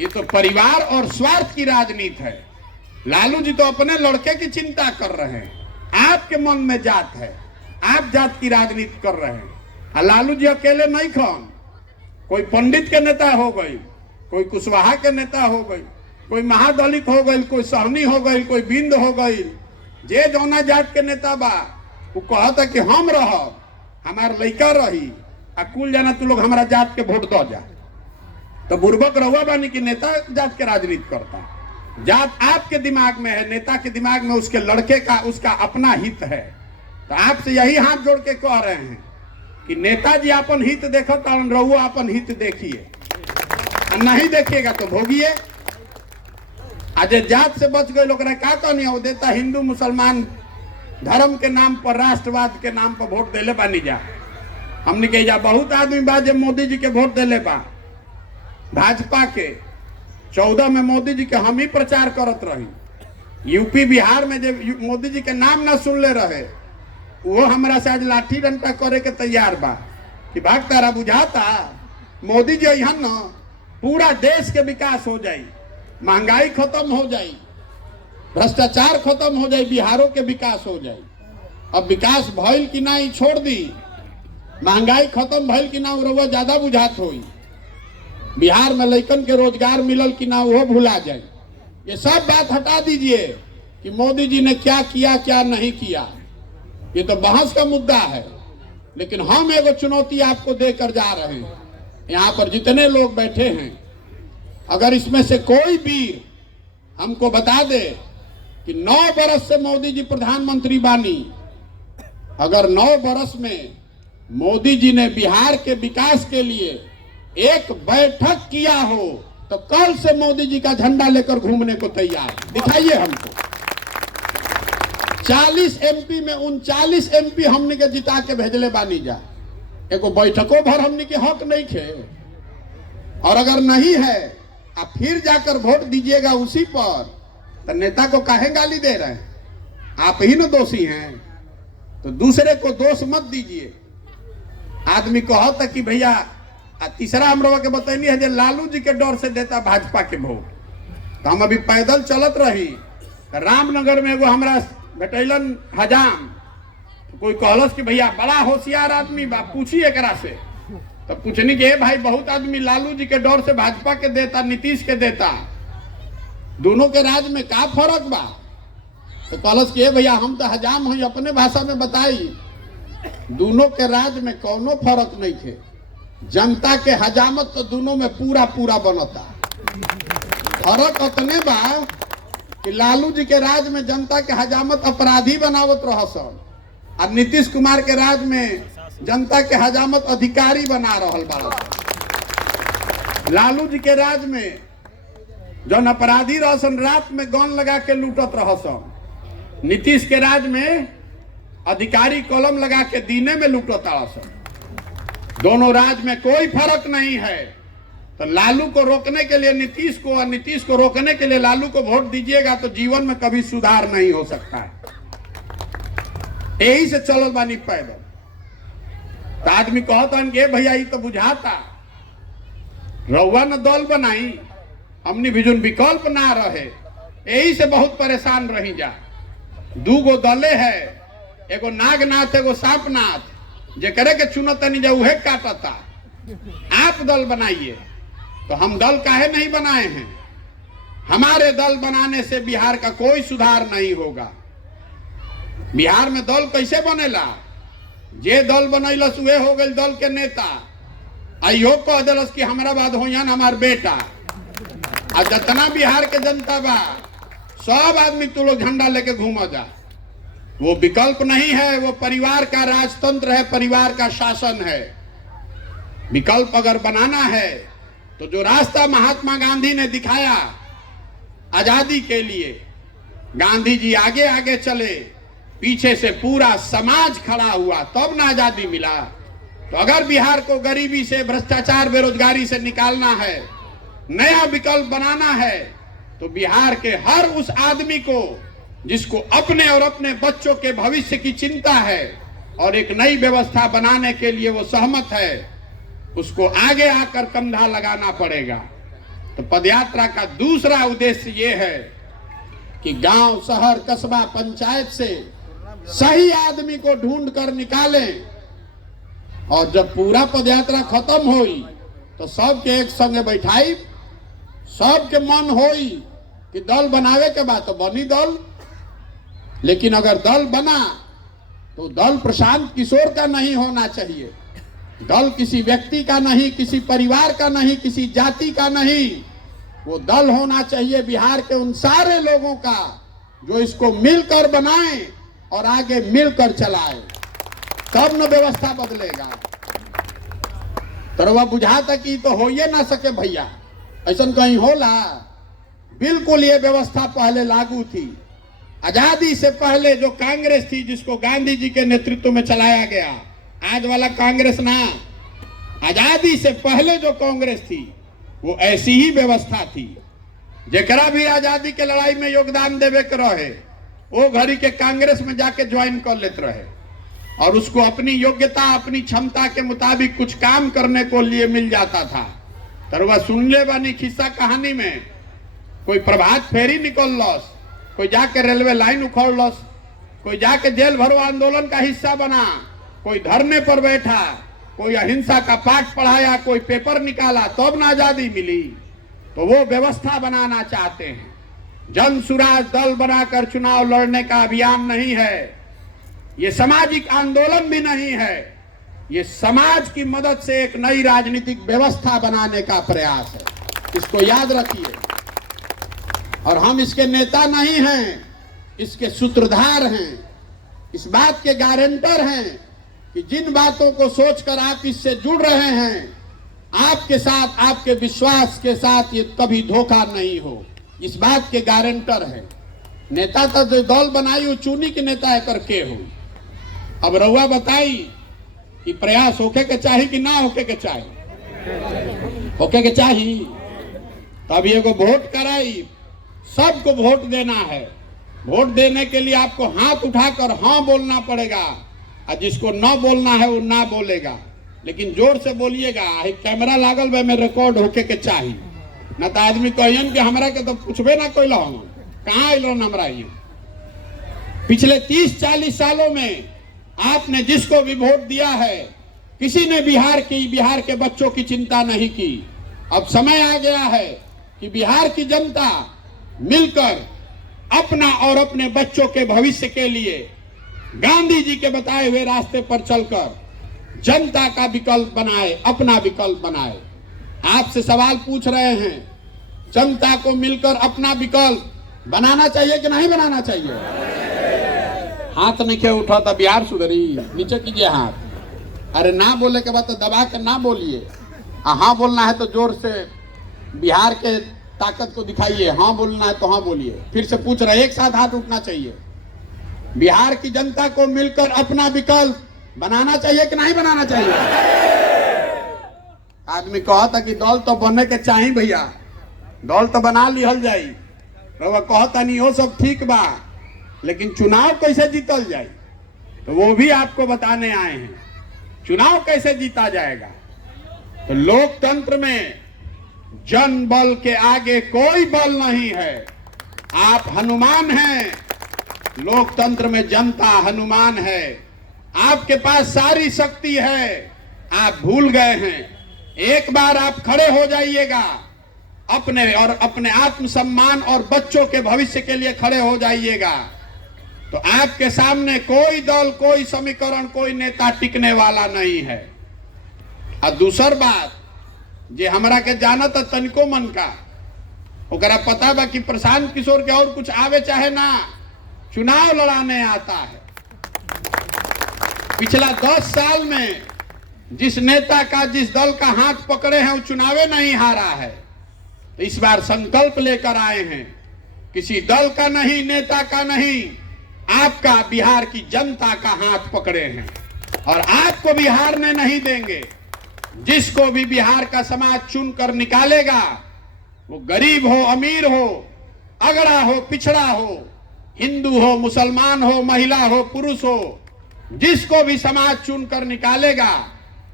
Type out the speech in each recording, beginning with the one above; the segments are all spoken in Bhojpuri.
ये तो परिवार और स्वार्थ की राजनीति है। लालू जी तो अपने लड़के की चिंता कर रहे हैं, आपके मन में जात है, आप जात की राजनीति कर रहे हैं। लालू जी अकेले नहीं खन, कोई पंडित के नेता हो गई, कोई कुशवाहा के नेता हो गई, कोई महादलित हो गई, कोई सहनी हो गई, कोई बिंद हो गई, जे जौना जात के नेता बा वो कहता कि हम रहब, हमार लड़का रही, आ कुल जाना तू लोग हमारा जात के वोट दो जा। तो बुर्बक रहुआ बानी कि नेता जात के राजनीति करता। जात आपके दिमाग में है, नेता के दिमाग में उसके लड़के का, उसका अपना हित है। तो आपसे यही हाथ जोड़ के कह रहे हैं कि नेताजी अपन हित देखो, कारण रहुआ अपन हित देखिए, नहीं देखिएगा तो भोगिए। आज जात से बच गए लोग का तो नहीं हो देता, हिंदू मुसलमान धर्म के नाम पर, राष्ट्रवाद के नाम पर वोट देले बानी जा। हमने कही जा बहुत आदमी बा जब मोदी जी के वोट देले बा, भाजपा के 14 में मोदी जी के हम ही प्रचार करत रही। यूपी बिहार में जब मोदी जी के नाम ना सुनले रहे, वो हमारा से आज लाठी डंडा करे के तैयार बा कि भाग तारा बुझाता मोदी जी यहाँ न पूरा देश के विकास हो जाई, महंगाई खत्म हो जाई, भ्रष्टाचार खत्म हो जाए, बिहारों के विकास हो जाए। अब विकास भइल कि ना छोड़ दी, महंगाई खत्म भइल कि ना रउआ ज्यादा बुझात होई, बिहार में लइकन के रोजगार मिलल कि ना वो भुला जाए। ये सब बात हटा दीजिए कि मोदी जी ने क्या किया क्या नहीं किया, ये तो बहस का मुद्दा है। लेकिन हम एगो चुनौती आपको देकर जा रहे हैं, यहाँ पर जितने लोग बैठे हैं, अगर इसमें से कोई वीर हमको बता दे कि 9 बरस से मोदी जी प्रधानमंत्री बानी, अगर 9 बरस में मोदी जी ने बिहार के विकास के लिए एक बैठक किया हो, तो कल से मोदी जी का झंडा लेकर घूमने को तैयार, दिखाइए हमको। 40 एमपी में 39 एमपी हमने के जिता के भेजले बानी जा, एगो बैठकों भर हमने के हक नहीं खे। और अगर नहीं है आप फिर जाकर वोट दीजिएगा उसी पर, तो नेता को काहे गाली दे रहे हैं? आप ही ना दोषी हैं, तो दूसरे को दोष मत दीजिए। आदमी कहता कि भैया, तीसरा हम लोग के बतैनी है जो लालू जी के डर से देता भाजपा के वोट। तो हम अभी पैदल चलत रही, रामनगर में एगो हमरा भेटैलन हजाम, तो कोई कहलस कि भैया बड़ा होशियार आदमी बा, पूछिए एकरा से। तो पूछनी के भाई बहुत आदमी लालू जी के डर से भाजपा के देता, नीतीश के देता, दोनों के राज में का फर्क बा? तो कहलस कि भैया हम तो हजाम हुई, अपने भाषा में बताई, दोनों के राज में कोनो फर्क नहीं थे। जनता के हजामत तो दोनों में पूरा पूरा बनता। फर्क उतने बा कि लालू जी के राज में जनता के हजामत अपराधी बनावत रहसन, और नीतीश कुमार के राज में जनता के हजामत अधिकारी बना रहल बा। लालू जी के राज में जौन अपराधी रहसन रात में गन लगा के लूटत रहसन, नीतीश के राज में अधिकारी कलम लगा के दीने में लूटत रहसन। दोनों राज में कोई फर्क नहीं है। तो लालू को रोकने के लिए नीतीश को, और नीतीश को रोकने के लिए लालू को वोट दीजिएगा तो जीवन में कभी सुधार नहीं हो सकता है। यही से चलो बानी पैदल। तो आदमी कहता कि भैया ये तो बुझाता रउआ न दल बनाई, हमनी भी जोन विकल्प ना रहे, यही से बहुत परेशान रही जा। 2 दले है, एगो नागनाथ एगो सांपनाथ, जेकरे के चुनत नहीं जा उहे काटता। आप दल बनाइए। तो हम दल काहे नहीं बनाए हैं? हमारे दल बनाने से बिहार का कोई सुधार नहीं होगा। बिहार में दल कैसे बनेला? जे दल बनैलस उहे हो गए दल के नेता, आइयो कह दिलस कि हमारा बाद होयन हमार बेटा। आ जितना बिहार के जनता बा सब आदमी तू लोग झंडा लेके घूमा जा। वो विकल्प नहीं है, वो परिवार का राजतंत्र है, परिवार का शासन है। विकल्प अगर बनाना है तो जो रास्ता महात्मा गांधी ने दिखाया आजादी के लिए, गांधी जी आगे आगे चले, पीछे से पूरा समाज खड़ा हुआ, तब ना आजादी मिला। तो अगर बिहार को गरीबी से, भ्रष्टाचार, बेरोजगारी से निकालना है, नया विकल्प बनाना है, तो बिहार के हर उस आदमी को जिसको अपने और अपने बच्चों के भविष्य की चिंता है और एक नई व्यवस्था बनाने के लिए वो सहमत है, उसको आगे आकर कंधा लगाना पड़ेगा। तो पदयात्रा का दूसरा उद्देश्य ये है कि गांव, शहर, कस्बा, पंचायत से सही आदमी को ढूंढ कर निकालें और जब पूरा पदयात्रा खत्म हुई तो सबके एक संगे बैठाई, सबके मन होई कि दल बनावे के बाद तो बनी दल, लेकिन अगर दल बना तो दल प्रशांत किशोर का नहीं होना चाहिए, दल किसी व्यक्ति का नहीं, किसी परिवार का नहीं, किसी जाति का नहीं, वो दल होना चाहिए बिहार के उन सारे लोगों का जो इसको मिलकर बनाएं और आगे मिलकर चलाएं, तब न व्यवस्था बदलेगा। तो वह बुझाता कि तो हो ही ना सके भैया, ऐसा कहीं होला? बिल्कुल ये व्यवस्था पहले लागू थी। आजादी से पहले जो कांग्रेस थी, जिसको गांधी जी के नेतृत्व में चलाया गया, आज वाला कांग्रेस ना, आजादी से पहले जो कांग्रेस थी वो ऐसी ही व्यवस्था थी। जेकरा भी आजादी के लड़ाई में योगदान देवे के रहे वो घड़ी के कांग्रेस में जाके ज्वाइन कर लेते रहे और उसको अपनी योग्यता, अपनी क्षमता के मुताबिक कुछ काम करने को लिए मिल जाता था। तरवा सुन ले बानी खिस्सा कहानी में, कोई प्रभात फेरी निकल लस, कोई जाके रेलवे लाइन उखड़ लस, कोई जाके जेल भरो आंदोलन का हिस्सा बना, कोई धरने पर बैठा, कोई अहिंसा का पाठ पढ़ाया, कोई पेपर निकाला, तब ना आजादी मिली। तो वो व्यवस्था बनाना चाहते हैं। जन सुराज दल बनाकर चुनाव लड़ने का अभियान नहीं है, ये सामाजिक आंदोलन भी नहीं है, ये समाज की मदद से एक नई राजनीतिक व्यवस्था बनाने का प्रयास है। इसको याद रखिए। और हम इसके नेता नहीं हैं, इसके सूत्रधार हैं, इस बात के गारंटर हैं कि जिन बातों को सोचकर आप इससे जुड़ रहे हैं, आपके साथ, आपके विश्वास के साथ ये कभी धोखा नहीं हो, इस बात के गारंटर हैं। नेता तो जो दल बनाई वो चुनी के नेता है करके हो। अब रउआ बताई कि प्रयास होके के चाहिए कि ना होके के चाहिए? होके के चाहिए। तब एगो वोट कराई, सबको वोट देना है। वोट देने के लिए आपको हाथ उठाकर हाँ बोलना पड़ेगा और जिसको न बोलना है वो ना बोलेगा, लेकिन जोर से बोलिएगा। कैमरा लागल बे में रिकॉर्ड होके के चाहिए, न तो आदमी कहियन कि हमरा के तो पूछबे ना कोई हम कहाँ आयल हमरा। ये पिछले 30-40 सालों में आपने जिसको भी वोट दिया है, किसी ने बिहार के बच्चों की चिंता नहीं की। अब समय आ गया है कि बिहार की जनता मिलकर अपना और अपने बच्चों के भविष्य के लिए गांधी जी के बताए हुए रास्ते पर चलकर जनता का विकल्प बनाए, अपना विकल्प बनाए। आपसे सवाल पूछ रहे हैं, जनता को मिलकर अपना विकल्प बनाना चाहिए कि नहीं बनाना चाहिए? हाथ नहीं उठा था, बिहार सुधरी, नीचे कीजिए हाथ। अरे ना बोले के बाद तो दबा के ना बोलिए, हाँ बोलना है तो जोर से बिहार के ताकत को दिखाइए। हाँ बोलना है तो हाँ बोलिए। फिर से पूछ रहे, एक साथ हाथ उठना चाहिए। बिहार की जनता को मिलकर अपना विकल्प बनाना चाहिए कि नहीं बनाना चाहिए? आदमी कहा था कि दल तो बनने के चाहिए भैया, दल तो बना लिहल जाई। तो वह कहता नहीं हो सब ठीक बा, लेकिन चुनाव कैसे जीतल जाए तो वो भी आपको बताने आए हैं। चुनाव कैसे जीता जाएगा? तो लोकतंत्र में जन बल के आगे कोई बल नहीं है। आप हनुमान हैं, लोकतंत्र में जनता हनुमान है। आपके पास सारी शक्ति है, आप भूल गए हैं। एक बार आप खड़े हो जाइएगा, अपने आत्मसम्मान और बच्चों के भविष्य के लिए खड़े हो जाइएगा, तो आपके सामने कोई दल, कोई समीकरण, कोई नेता टिकने वाला नहीं है। और दूसर बात, जे हमरा के जानत तनिको मन का, ओकरा पता बा कि प्रशांत किशोर के और कुछ आवे चाहे ना, चुनाव लड़ाने आता है। पिछला 10 साल में जिस नेता का, जिस दल का हाथ पकड़े हैं वो चुनावे नहीं हारा है। तो इस बार संकल्प लेकर आए हैं, किसी दल का नहीं, नेता का नहीं, आपका, बिहार की जनता का हाथ पकड़े हैं और आपको भी हारने नहीं देंगे। जिसको भी बिहार का समाज चुनकर निकालेगा, वो गरीब हो, अमीर हो, अगड़ा हो, पिछड़ा हो, हिंदू हो, मुसलमान हो, महिला हो, पुरुष हो, जिसको भी समाज चुनकर निकालेगा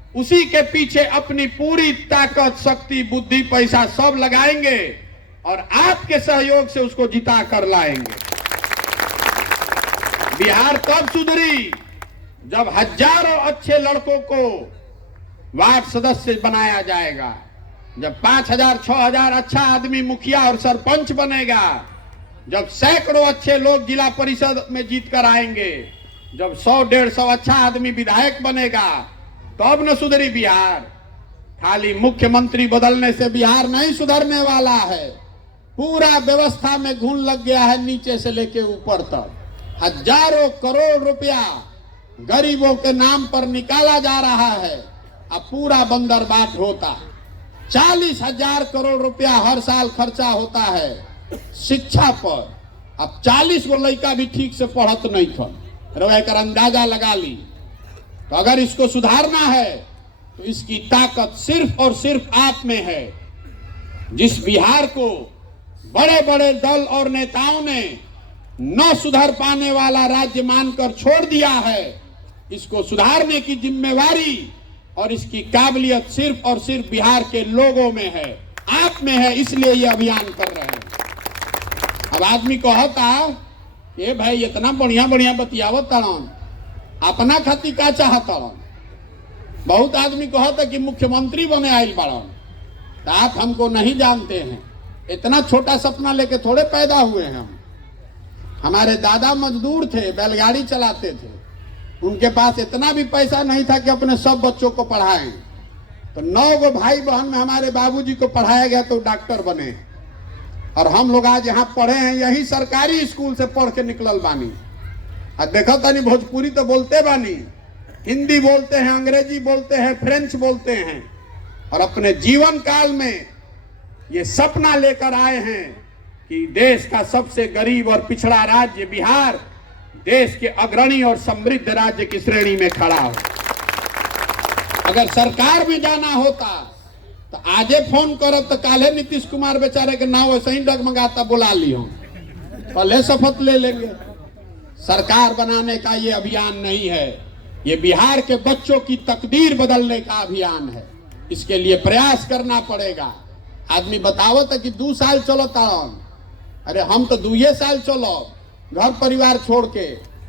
उसी के पीछे अपनी पूरी ताकत, शक्ति, बुद्धि, पैसा सब लगाएंगे और आपके सहयोग से उसको जिता कर लाएंगे। बिहार तब सुधरी जब हजारों अच्छे लड़कों को वार्ड सदस्य बनाया जाएगा, जब 5,000 6,000 अच्छा आदमी मुखिया और सरपंच बनेगा, जब सैकड़ों अच्छे लोग जिला परिषद में जीत कर आएंगे, जब 100-150 अच्छा आदमी विधायक बनेगा, तब न सुधरी बिहार। खाली मुख्यमंत्री बदलने से बिहार नहीं सुधरने वाला है। पूरा व्यवस्था में घुन लग गया है, नीचे से लेके ऊपर तक। हजारों करोड़ रुपया गरीबों के नाम पर निकाला जा रहा है। अब पूरा बंदरबाट होता। 40,000 करोड़ रुपया हर साल खर्चा होता है शिक्षा पर। अब 40 गो लड़का भी ठीक से पढ़त नहीं था, कर अंदाजा लगा ली। तो अगर इसको सुधारना है तो इसकी ताकत सिर्फ और सिर्फ आप में है। जिस बिहार को बड़े बड़े दल और नेताओं ने न सुधर पाने वाला राज्य मानकर छोड़ दिया है, इसको सुधारने की जिम्मेवारी और इसकी काबिलियत सिर्फ और सिर्फ बिहार के लोगों में है, आप में है। इसलिए ये अभियान कर रहे हैं। अब आदमी कहता ये भाई इतना बढ़िया बढ़िया बतियावत तड़न, अपना खातिर का चाहतड़न। बहुत आदमी कहता कि मुख्यमंत्री बने आइल बड़न, तो आप हमको नहीं जानते हैं। इतना छोटा सपना लेके थोड़े पैदा हुए हैं हम। हमारे दादा मजदूर थे, बैलगाड़ी चलाते थे। उनके पास इतना भी पैसा नहीं था कि अपने सब बच्चों को पढ़ाएं। तो 9 गो भाई बहन में हमारे बाबूजी को पढ़ाया गया तो डॉक्टर बने। और हम लोग आज यहाँ पढ़े हैं, यही सरकारी स्कूल से पढ़ के निकलल बानी। अब देखो तनी भोजपुरी तो बोलते बानी, हिंदी बोलते हैं, अंग्रेजी बोलते हैं, फ्रेंच बोलते हैं। और अपने जीवन काल में ये सपना लेकर आए हैं कि देश का सबसे गरीब और पिछड़ा राज्य बिहार देश के अग्रणी और समृद्ध राज्य की श्रेणी में खड़ा हो। अगर सरकार में जाना होता तो आजे फोन करब तो काले नीतीश कुमार बेचारे के नाम वैसे ही डगमगाता बुला लियो, पहले शपथ ले लेंगे। सरकार बनाने का ये अभियान नहीं है, ये बिहार के बच्चों की तकदीर बदलने का अभियान है। इसके लिए प्रयास करना पड़ेगा। आदमी बतावत है कि 2 साल चलो तारन, अरे हम तो 2 साल चलो घर परिवार छोड़ के।